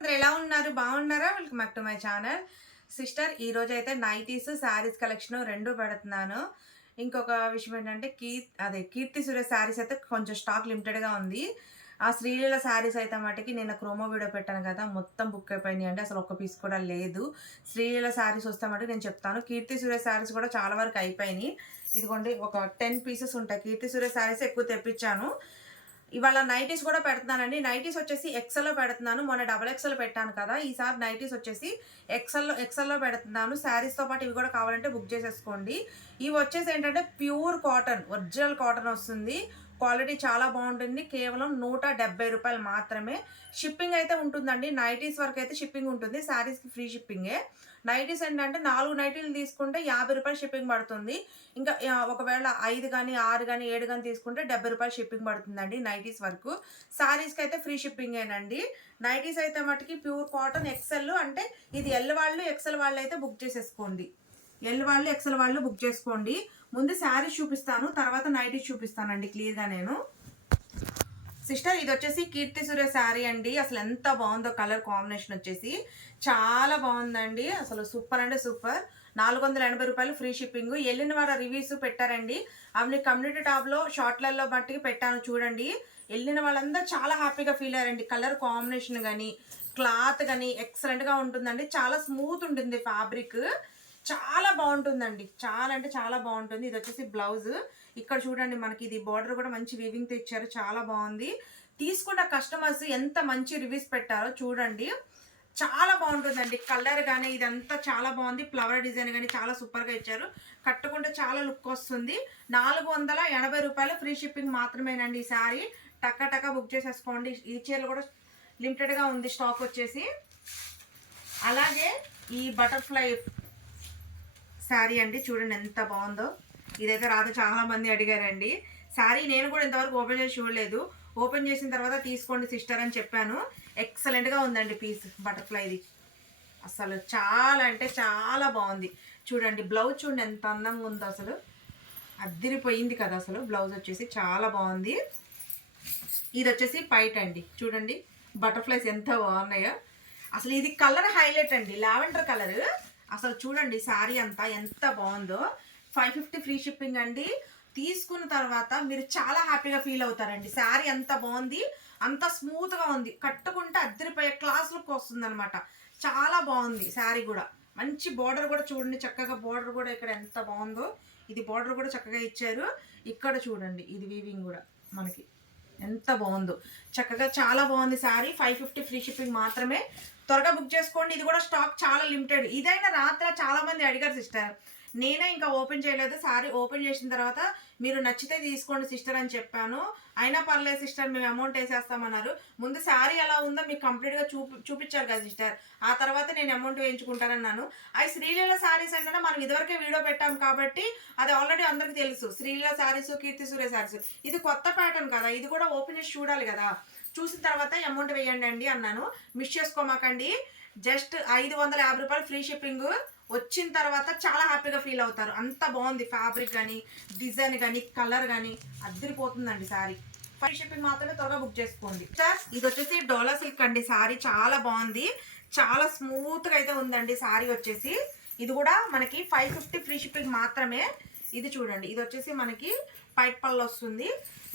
ఎలా ఉన్నారు? బాగున్నారా? Welcome back to my channel. Sister ఈ రోజు అయితే నైటీస్ శారీస్ కలెక్షన్ రెండు పెడుతున్నాను. ఇంకొక విషయం ఏంటంటే కీ అదే కీర్తి సురేష్ శారీస్ అయితే కొంచెం స్టాక్ లిమిటెడ్గా ఉంది. ఆ శ్రీలీల శారీస్ అయితే మటుకి నేను క్రోమో వీడియో పెట్టాను కదా మొత్తం బుక్ అయిపోయినాయి అంటే అసలు ఒక్క పీస్ కూడా లేదు. శ్రీలీల శారీస్ వస్తే మటుకు నేను చెప్తాను. కీర్తి సురేష్ శారీస్ కూడా చాలా వరకు అయిపోయినాయి. ఇదిగోండి ఒక టెన్ పీసెస్ ఉంటాయి. కీర్తి సురేష్ శారీస్ ఎక్కువ తెప్పించాను. ఇవాళ నైటీస్ కూడా పెడుతున్నానండి. నైటీస్ వచ్చేసి ఎక్సెల్లో పెడుతున్నాను. మొన్న డబల్ ఎక్సెల్ పెట్టాను కదా. ఈసారి నైటీస్ వచ్చేసి ఎక్సెల్లో ఎక్సెల్లో పెడుతున్నాను. శారీస్తో పాటు ఇవి కూడా కావాలంటే బుక్ చేసేసుకోండి. ఇవి వచ్చేసి ఏంటంటే ప్యూర్ కాటన్ ఒరిజినల్ కాటన్ వస్తుంది. క్వాలిటీ చాలా బాగుంటుంది. కేవలం నూట డెబ్బై రూపాయలు మాత్రమే. షిప్పింగ్ అయితే ఉంటుందండి. నైటీస్ వరకు అయితే షిప్పింగ్ ఉంటుంది. శారీస్కి ఫ్రీ షిప్పింగే నైటీస్ ఏంటంటే నాలుగు నైటీలు తీసుకుంటే యాభై రూపాయలు షిప్పింగ్ పడుతుంది. ఇంకా ఒకవేళ ఐదు కానీ ఆరు కానీ ఏడు కానీ తీసుకుంటే డెబ్బై రూపాయలు షిప్పింగ్ పడుతుందండి నైటీస్ వరకు. శారీస్కి అయితే ఫ్రీ షిప్పింగేనండి నైటీస్ అయితే మటుకి ప్యూర్ కాటన్ ఎక్సెల్ అంటే ఇది ఎల్ వాళ్ళు ఎక్సెల్ వాళ్ళు అయితే బుక్ చేసేసుకోండి. ఎల్ వాళ్ళు ఎక్సెల్ వాళ్ళు బుక్ చేసుకోండి. ముందు శారీ చూపిస్తాను తర్వాత నైటీస్ చూపిస్తానండి క్లియర్గా నేను. సిస్టర్ ఇది వచ్చేసి కీర్తి సూర్య శారీ అండి. అసలు ఎంత బాగుందో కలర్ కాంబినేషన్ వచ్చేసి. చాలా బాగుందండి. అసలు సూపర్ అంటే సూపర్. నాలుగు వందల ఎనభై రూపాయలు ఫ్రీ షిప్పింగ్. వెళ్ళిన వాళ్ళ రివ్యూస్ పెట్టారండి. అవి కమ్యూనిటీ టాబ్లో షార్ట్లలో బట్టి పెట్టాను చూడండి. వెళ్ళిన వాళ్ళందరూ చాలా హ్యాపీగా ఫీల్ అయ్యారండి. కలర్ కాంబినేషన్ కానీ క్లాత్ కానీ ఎక్సలెంట్గా ఉంటుందండి. చాలా స్మూత్ ఉంటుంది ఫ్యాబ్రిక్ చాలా బాగుంటుందండి. చాలా అంటే చాలా బాగుంటుంది. ఇది వచ్చేసి బ్లౌజ్. ఇక్కడ చూడండి మనకి ఇది బార్డర్ కూడా మంచి వీవింగ్తో ఇచ్చారు. చాలా బాగుంది. తీసుకున్న కస్టమర్స్ ఎంత మంచి రివ్యూస్ పెట్టారో చూడండి. చాలా బాగుంటుందండి. కలర్ కానీ ఇదంతా చాలా బాగుంది. ఫ్లవర్ డిజైన్ కానీ చాలా సూపర్గా ఇచ్చారు. కట్టుకుంటే చాలా లుక్ వస్తుంది. నాలుగు వందల ఎనభై రూపాయలు ఫ్రీ షిప్పింగ్ మాత్రమేనండి ఈ శారీ టక్క టక్క బుక్ చేసేసుకోండి. ఈ చీరలు కూడా లిమిటెడ్గా ఉంది. స్టాక్ వచ్చేసి. అలాగే ఈ బటర్ఫ్లై శారీ అండి చూడండి ఎంత బాగుందో. ఇదైతే రాత చాలా మంది అడిగారండి. శారీ నేను కూడా ఇంతవరకు ఓపెన్ చేసి చూడలేదు. ఓపెన్ చేసిన తర్వాత తీసుకోండి సిస్టర్ అని చెప్పాను. ఎక్సలెంట్గా ఉందండి పీస్ బటర్ఫ్లైది అసలు చాలా అంటే చాలా బాగుంది. చూడండి బ్లౌజ్ చూడండి ఎంత అందంగా ఉందో అసలు. అద్దిరిపోయింది కదా అసలు. బ్లౌజ్ వచ్చేసి చాలా బాగుంది. ఇది వచ్చేసి పైట్ అండి. చూడండి బటర్ఫ్లైస్ ఎంత బాగున్నాయో. అసలు ఇది కలర్ హైలైట్ అండి. లావెండర్ కలర్ అసలు చూడండి శారీ అంతా ఎంత బాగుందో. ఫైవ్ ఫిఫ్టీ ఫ్రీ షిప్పింగ్ అండి. తీసుకున్న తర్వాత మీరు చాలా హ్యాపీగా ఫీల్ అవుతారండి. శారీ ఎంత బాగుంది అంత స్మూత్గా ఉంది. కట్టుకుంటే అద్దరిపోయే క్లాస్ లుక్ వస్తుంది అనమాట చాలా బాగుంది శారీ కూడా. మంచి బార్డర్ కూడా చూడండి చక్కగా బార్డర్ కూడా ఇక్కడ ఎంత బాగుందో. ఇది బార్డర్ కూడా చక్కగా ఇచ్చారు. ఇక్కడ చూడండి ఇది వీవింగ్ కూడా మనకి. ఎంత బాగుందో. చక్కగా చాలా బాగుంది sari. Five fifty free shipping మాత్రమే. త్వరగా బుక్ చేసుకోండి. ఇది కూడా స్టాక్ చాలా లిమిటెడ్. ఇదైనా రాత్రి చాలా మంది అడిగారు సిస్టర్. నేనే ఇంకా ఓపెన్ చేయలేదు. సారీ ఓపెన్ చేసిన తర్వాత మీరు నచ్చితే తీసుకోండి సిస్టర్ అని చెప్పాను. అయినా పర్లేదు సిస్టర్ మేము అమౌంట్ వేసేస్తామన్నారు. ముందు శారీ ఎలా ఉందో మీకు కంప్లీట్గా చూపి చూపించారు కదా సిస్టర్. ఆ తర్వాత నేను అమౌంట్ వేయించుకుంటానన్నాను. అవి శ్రీలీల శారీస్ అంటే మనం ఇదివరకే వీడియో పెట్టాం కాబట్టి అది ఆల్రెడీ అందరికీ తెలుసు. శ్రీలీల శారీస్ కీర్తి సూర్య శారీస్ ఇది కొత్త ప్యాటర్న్ కదా. ఇది కూడా ఓపెన్ చేసి చూడాలి కదా. చూసిన తర్వాత అమౌంట్ వేయండి అండి అన్నాను. మిస్ చేసుకోమాకండి. జస్ట్ ఐదు వందల యాభై రూపాయలు ఫ్రీ షిప్పింగ్ వచ్చిన తర్వాత చాలా హ్యాపీగా ఫీల్ అవుతారు. అంత బాగుంది ఫ్యాబ్రిక్ కానీ డిజైన్ కానీ కలర్ కానీ అద్దరిపోతుందండి సారీ ఫ్రీ షిప్పింగ్ మాత్రమే త్వరగా బుక్ చేసుకోండి. సార్ ఇది వచ్చేసి డోలా సిల్క్ అండి సారీ చాలా బాగుంది. చాలా స్మూత్గా అయితే ఉందండి సారీ వచ్చేసి. ఇది కూడా మనకి ఫైవ్ ఫిఫ్టీ ఫ్రీ షిప్పింగ్ మాత్రమే. ఇది చూడండి. ఇది వచ్చేసి మనకి పైట్ పళ్ళు వస్తుంది.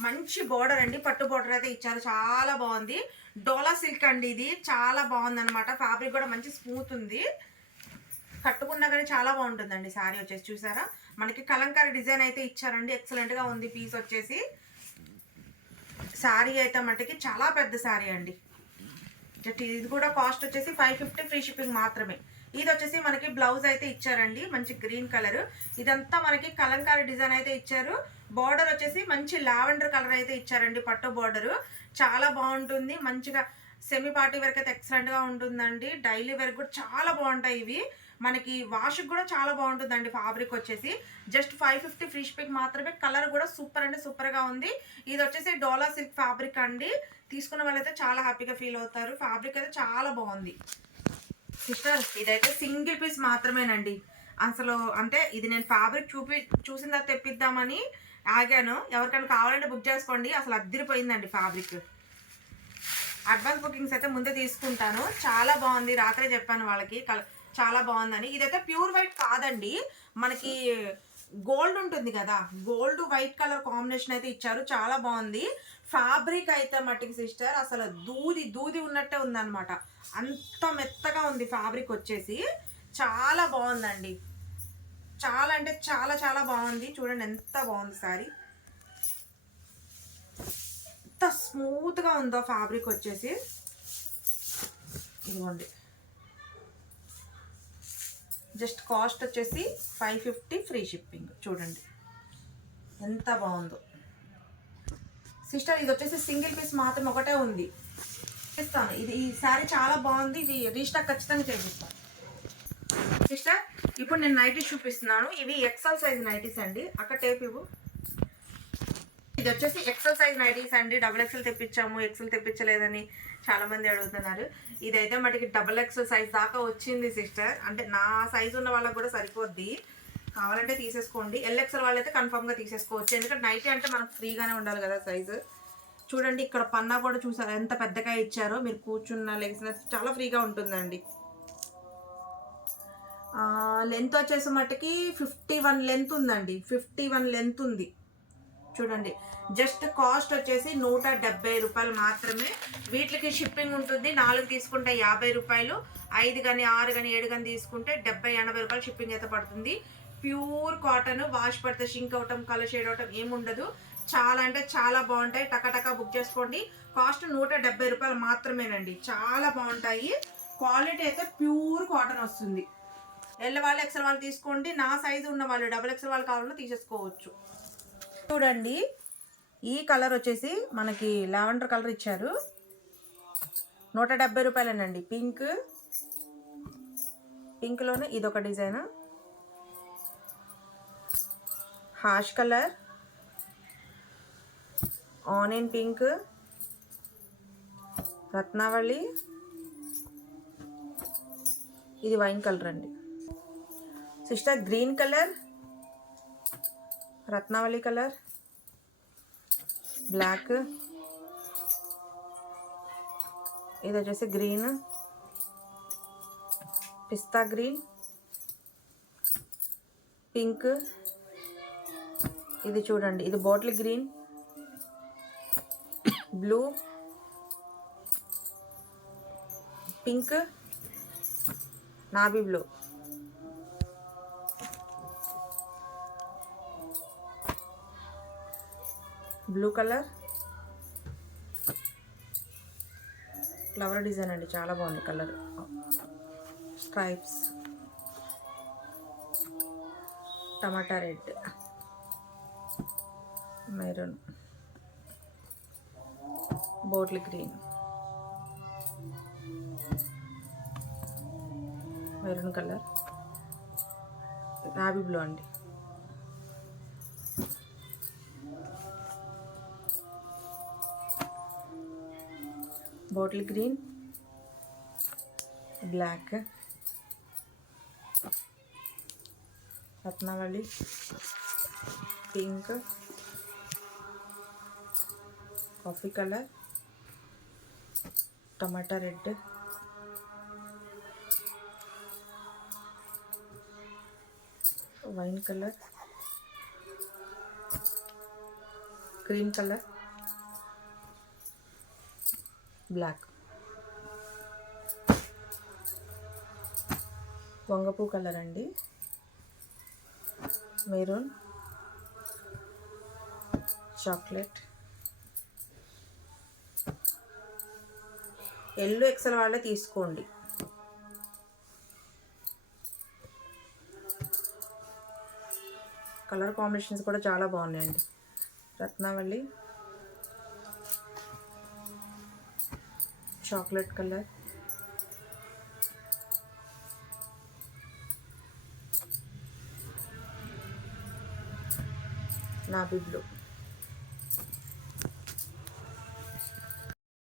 మంచి బోర్డర్ అండి. పట్టు బోర్డర్ అయితే ఇచ్చారు. చాలా బాగుంది. డోలా సిల్క్ అండి ఇది. చాలా బాగుంది అనమాట ఫ్యాబ్రిక్ కూడా మంచి స్మూత్ ఉంది. కట్టుకున్నా కానీ చాలా బాగుంటుందండి శారీ వచ్చేసి. చూసారా? మనకి కలంకారీ డిజైన్ అయితే ఇచ్చారండి. ఎక్సలెంట్గా ఉంది పీస్ వచ్చేసి. శారీ అయితే మటుకి చాలా పెద్ద శారీ అండి. ఇది కూడా కాస్ట్ వచ్చేసి ఫైవ్ ఫిఫ్టీ ఫ్రీ షిప్పింగ్ మాత్రమే. ఇది వచ్చేసి మనకి బ్లౌజ్ అయితే ఇచ్చారండి. మంచి గ్రీన్ కలర్ ఇదంతా మనకి కలంకారీ డిజైన్ అయితే ఇచ్చారు. బార్డర్ వచ్చేసి మంచి లావెండర్ కలర్ అయితే ఇచ్చారండి పట్టు బార్డర్ చాలా బాగుంటుంది మంచిగా సెమీ పార్టీ వరకు అయితే ఎక్సలెంట్గా ఉంటుందండి. డైలీ వరకు కూడా చాలా బాగుంటాయి ఇవి. మనకి వాష్కి కూడా చాలా బాగుంటుందండి ఫ్యాబ్రిక్ వచ్చేసి. Just five fifty free shipping మాత్రమే. కలర్ కూడా సూపర్ అంటే సూపర్గా ఉంది. ఇది వచ్చేసి డోలా సిల్క్ ఫ్యాబ్రిక్ అండి. తీసుకున్న వాళ్ళైతే చాలా హ్యాపీగా ఫీల్ అవుతారు. ఫ్యాబ్రిక్ అయితే చాలా బాగుంది. సిస్టర్ ఇదైతే సింగిల్ పీస్ మాత్రమేనండి. అసలు అంటే ఇది నేను ఫ్యాబ్రిక్ చూపి చూసిన తర్వాత తెప్పిద్దామని. ఆగాను. ఎవరికైనా కావాలంటే బుక్ చేసుకోండి. అసలు అద్దరిపోయిందండి ఫ్యాబ్రిక్ అడ్వాన్స్ బుకింగ్స్ అయితే ముందే తీసుకుంటాను. చాలా బాగుంది. రాత్రే చెప్పాను వాళ్ళకి. కల- చాలా బాగుందని. ఇదైతే ప్యూర్ వైట్ కాదండి. మనకి గోల్డ్ ఉంటుంది కదా. గోల్డ్ వైట్ కలర్ కాంబినేషన్ అయితే ఇచ్చారు. చాలా బాగుంది. ఫ్యాబ్రిక్ అయితే మట్టికి సిస్టర్ అసలు దూది దూది ఉన్నట్టే ఉందన్నమాట. అంత మెత్తగా ఉంది ఫ్యాబ్రిక్ వచ్చేసి. చాలా బాగుందండి. చాలా అంటే చాలా చాలా బాగుంది. చూడండి ఎంత బాగుంది సారీ ఎంత స్మూత్గా ఉందో ఫ్యాబ్రిక్ వచ్చేసి. ఇదిగోండి. జస్ట్ కాస్ట్ వచ్చేసి ఫైవ్ ఫిఫ్టీ ఫ్రీ షిప్పింగ్. చూడండి. ఎంత బాగుందో. సిస్టర్ ఇది వచ్చేసి సింగిల్ పీస్ మాత్రం ఒకటే ఉంది. ఇస్తాను. ఇది ఈ శారీ చాలా బాగుంది. ఇది రీస్టాక్ ఖచ్చితంగా చేసిస్తాను సిస్టర్ ఇప్పుడు నేను నైటీస్ చూపిస్తున్నాను. ఇవి ఎక్సెల్ సైజ్ నైటీస్ అండి. అక్కడ టేప్ ఇవ్వు. ఇది వచ్చేసి ఎక్సెల్ సైజ్ నైటీస్ అండి. డబుల్ ఎక్సెల్ తెప్పించాము. ఎక్సెల్ తెప్పించలేదని చాలామంది అడుగుతున్నారు. ఇదైతే మటుకి డబుల్ ఎక్సెల్ సైజ్ దాకా వచ్చింది సిస్టర్. అంటే నా సైజ్ ఉన్న వాళ్ళకి కూడా సరిపోద్ది. కావాలంటే తీసేసుకోండి. ఎల్ఎక్సెల్ వాళ్ళైతే కన్ఫామ్గా తీసేసుకోవచ్చు. ఎందుకంటే నైటీ అంటే మనకు ఫ్రీగానే ఉండాలి కదా సైజు చూడండి ఇక్కడ పన్నా కూడా చూసారు? ఎంత పెద్దగా ఇచ్చారో. మీరు కూర్చున్న లేచిన చాలా ఫ్రీగా ఉంటుందండి. లెంత్ వచ్చేసి మట్టుకి ఫిఫ్టీ వన్ లెంత్ ఉందండి. ఫిఫ్టీ వన్ లెంత్ ఉంది. చూడండి. జస్ట్ కాస్ట్ వచ్చేసి నూట డెబ్బై రూపాయలు మాత్రమే. వీటికి షిప్పింగ్ ఉంటుంది. నాలుగు తీసుకుంటే యాభై రూపాయలు. ఐదు కానీ ఆరు కానీ ఏడు కానీ తీసుకుంటే డెబ్బై ఎనభై రూపాయలు షిప్పింగ్ అయితే పడుతుంది. ప్యూర్ కాటన్ వాష్ పడితే షింక్ అవటం కలర్ షేడ్ అవటం ఏముండదు చాలా అంటే చాలా బాగుంటాయి. టకా బుక్ చేసుకోండి. కాస్ట్ నూట డెబ్బై రూపాయలు మాత్రమేనండి. చాలా బాగుంటాయి. క్వాలిటీ అయితే ప్యూర్ కాటన్ వస్తుంది. ఎల్ వాళ్ళు ఎక్సెల్ వాళ్ళు తీసుకోండి. నా సైజు ఉన్న వాళ్ళు డబుల్ ఎక్సెల్ వాళ్ళు కావాలన్నా తీసేసుకోవచ్చు. చూడండి. ఈ కలర్ వచ్చేసి మనకి లావెండర్ కలర్ ఇచ్చారు. నూట డెబ్బై రూపాయలేనండి. పింక్ పింక్లోనే ఇదొక design ash colour onion pink Ratnavali ఇది వైన్ కలర్ అండి. Sister green colour Ratnavali colour black. ఇది వచ్చేసి గ్రీన్. పిస్తా గ్రీన్. పింక్. ఇది చూడండి ఇది bottle green. Blue. Pink. Navy blue. Blue colour flower design అండి చాలా బాగుంది colour stripes tomato red maroon bottle green maroon colour rabi blue అండి. Bottle green black Ratnavali pink coffee colour tomato red wine colour cream colour black వంగపూ colour అండి. Maroon. Chocolate yellow XL వాళ్ళే తీసుకోండి. Colour combinations కూడా చాలా బాగున్నాయండి. రత్నావళి. Chocolate colour నాబీ blue